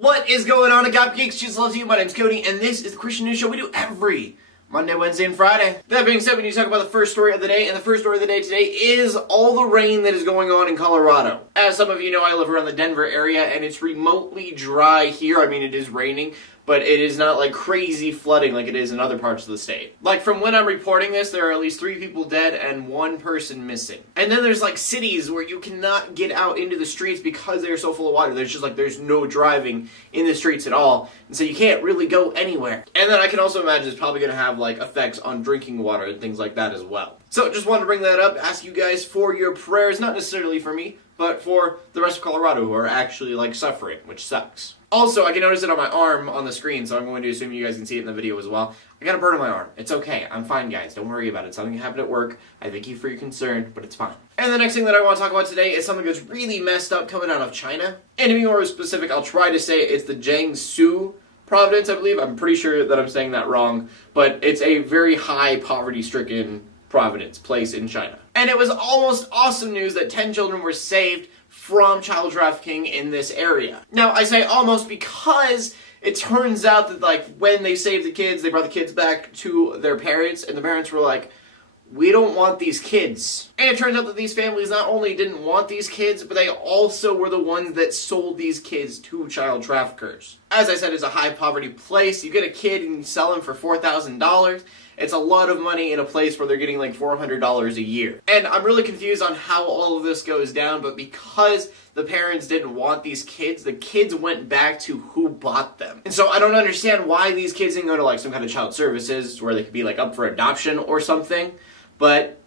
What is going on, God Geeks? Jesus loves you. My name's Cody, and this is the Christian News Show we do every Monday, Wednesday, and Friday. That being said, we need to talk about the first story of the day, and the first story of the day today is all the rain that is going on in Colorado. As some of you know, I live around the Denver area, and it's remotely dry here. I mean, it is raining, but it is not like crazy flooding like it is in other parts of the state. Like, from when I'm reporting this, there are at least 3 people dead and 1 person missing. And then there's like cities where you cannot get out into the streets because they're so full of water. There's no driving in the streets at all. And so you can't really go anywhere. And then I can also imagine it's probably going to have like effects on drinking water and things like that as well. So just wanted to bring that up, ask you guys for your prayers, not necessarily for me, but for the rest of Colorado who are actually like suffering, which sucks. Also, I can notice it on my arm on the screen, so I'm going to assume you guys can see it in the video as well. I got a burn on my arm. It's okay. I'm fine, guys. Don't worry about it. Something happened at work. I thank you for your concern, but it's fine. And the next thing that I want to talk about today is something that's really messed up coming out of China. And to be more specific, I'll try to say it's the Jiangsu province, I believe. I'm pretty sure that I'm saying that wrong, but it's a very high poverty-stricken place in China. And it was almost awesome news that 10 children were saved from child trafficking in this area. Now, I say almost because it turns out that like when they saved the kids, they brought the kids back to their parents, and the parents were like, we don't want these kids. And it turns out that these families not only didn't want these kids, but they also were the ones that sold these kids to child traffickers. As I said, it's a high poverty place. You get a kid and you sell him for $4,000. It's a lot of money in a place where they're getting like $400 a year. And I'm really confused on how all of this goes down, but because the parents didn't want these kids, the kids went back to who bought them. And so I don't understand why these kids didn't go to like some kind of child services where they could be like up for adoption or something, but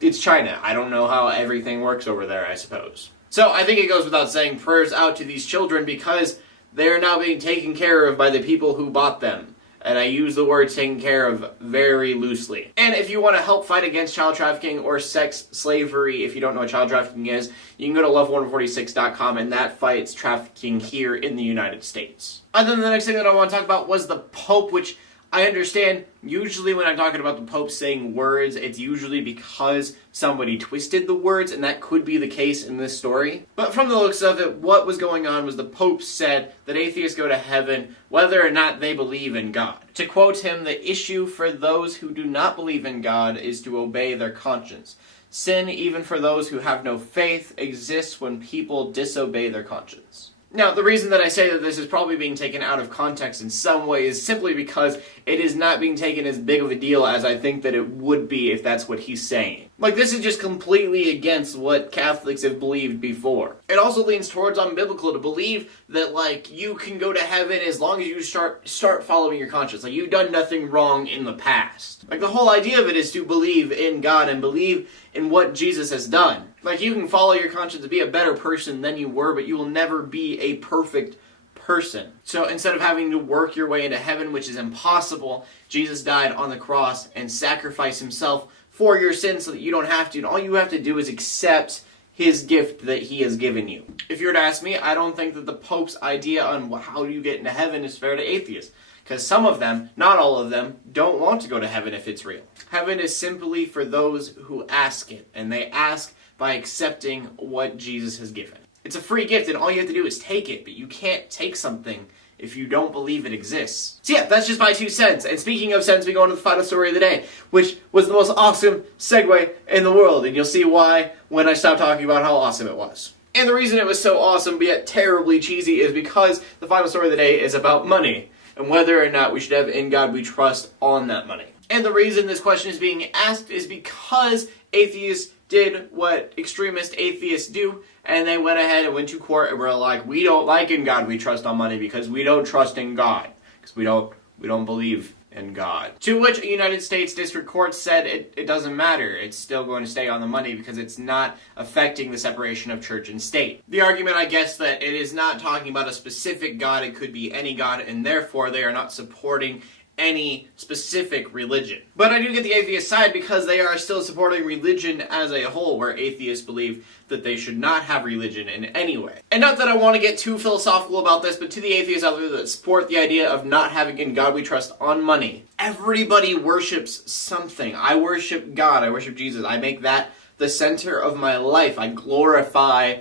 it's China. I don't know how everything works over there, I suppose. So I think it goes without saying, prayers out to these children because they are now being taken care of by the people who bought them. And I use the word taken care of very loosely. And if you want to help fight against child trafficking or sex slavery, if you don't know what child trafficking is, you can go to love146.com, and that fights trafficking here in the United States. And then the next thing that I want to talk about was the Pope, which I understand usually when I'm talking about the Pope saying words, it's usually because somebody twisted the words, and that could be the case in this story. But from the looks of it, what was going on was the Pope said that atheists go to heaven whether or not they believe in God. To quote him, the issue for those who do not believe in God is to obey their conscience. Sin, even for those who have no faith, exists when people disobey their conscience. Now, the reason that I say that this is probably being taken out of context in some way is simply because it is not being taken as big of a deal as I think that it would be if that's what he's saying. Like, this is just completely against what Catholics have believed before. It also leans towards unbiblical to believe that, like, you can go to heaven as long as you start following your conscience. Like, you've done nothing wrong in the past. Like, the whole idea of it is to believe in God and believe in what Jesus has done. Like, you can follow your conscience to be a better person than you were, but you will never be a perfect person. So instead of having to work your way into heaven, which is impossible, Jesus died on the cross and sacrificed himself for your sins so that you don't have to. And all you have to do is accept his gift that he has given you. If you were to ask me, I don't think that the Pope's idea on how you get into heaven is fair to atheists. Because some of them, not all of them, don't want to go to heaven if it's real. Heaven is simply for those who ask it, and they ask by accepting what Jesus has given. It's a free gift, and all you have to do is take it, but you can't take something if you don't believe it exists. So yeah, that's just my 2 cents. And speaking of cents, we go on to the final story of the day, which was the most awesome segue in the world, and you'll see why when I stop talking about how awesome it was. And the reason it was so awesome, but yet terribly cheesy, is because the final story of the day is about money, and whether or not we should have "In God We Trust" on that money. And the reason this question is being asked is because atheists did what extremist atheists do, and they went ahead and went to court and were like, we don't like "In God We Trust" on money because we don't trust in God, because we don't believe in God. To which a United States District Court said it doesn't matter. It's still going to stay on the money because it's not affecting the separation of church and state. The argument, I guess, that it is not talking about a specific God, it could be any God, and therefore they are not supporting any specific religion. But I do get the atheist side because they are still supporting religion as a whole, where atheists believe that they should not have religion in any way. And not that I want to get too philosophical about this, but to the atheists out there that support the idea of not having "In God We Trust" on money, everybody worships something. I worship God, I worship Jesus, I make that the center of my life, I glorify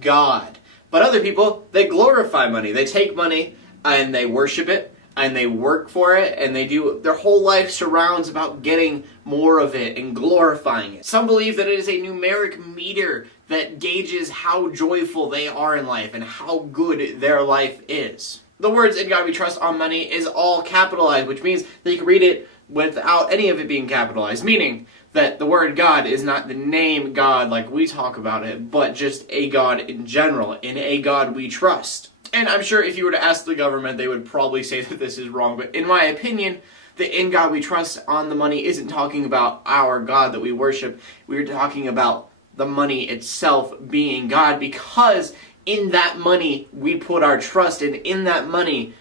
God. But other people, they glorify money. They take money and they worship it and they work for it and they do, their whole life surrounds about getting more of it and glorifying it. Some believe that it is a numeric meter that gauges how joyful they are in life and how good their life is. The words "In God We Trust" on money is all capitalized, which means that you can read it without any of it being capitalized, meaning that the word God is not the name God like we talk about it, but just a God in general, in a God we trust. And I'm sure if you were to ask the government, they would probably say that this is wrong, but in my opinion, the "In God We Trust" on the money isn't talking about our God that we worship. We're talking about the money itself being God, because in that money we put our trust, and in that money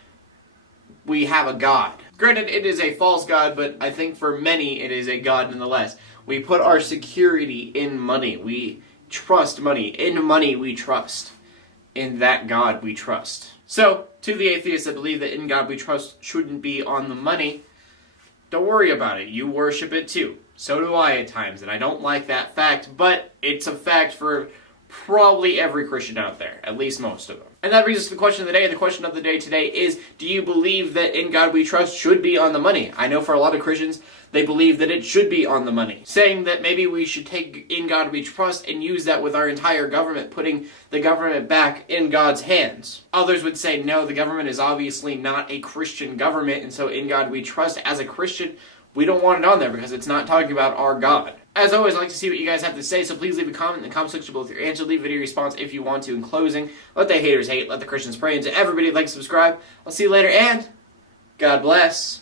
we have a God. Granted, it is a false God, but I think for many it is a God nonetheless. We put our security in money. We trust money. In money we trust. In that God we trust. So, to the atheists that believe that "In God We Trust" shouldn't be on the money, don't worry about it. You worship it too. So do I at times, and I don't like that fact, but it's a fact for probably every Christian out there, at least most of them. And that brings us to the question of the day. The question of the day today is, do you believe that "In God We Trust" should be on the money? I know for a lot of Christians, they believe that it should be on the money, saying that maybe we should take "In God We Trust" and use that with our entire government, putting the government back in God's hands. Others would say, no, the government is obviously not a Christian government, and so "In God We Trust" as a Christian, we don't want it on there because it's not talking about our God. As always, I like to see what you guys have to say, so please leave a comment in the comment section below with your answer. Leave a video response if you want to. In closing, let the haters hate, let the Christians pray, and to everybody like, subscribe. I'll see you later, and God bless.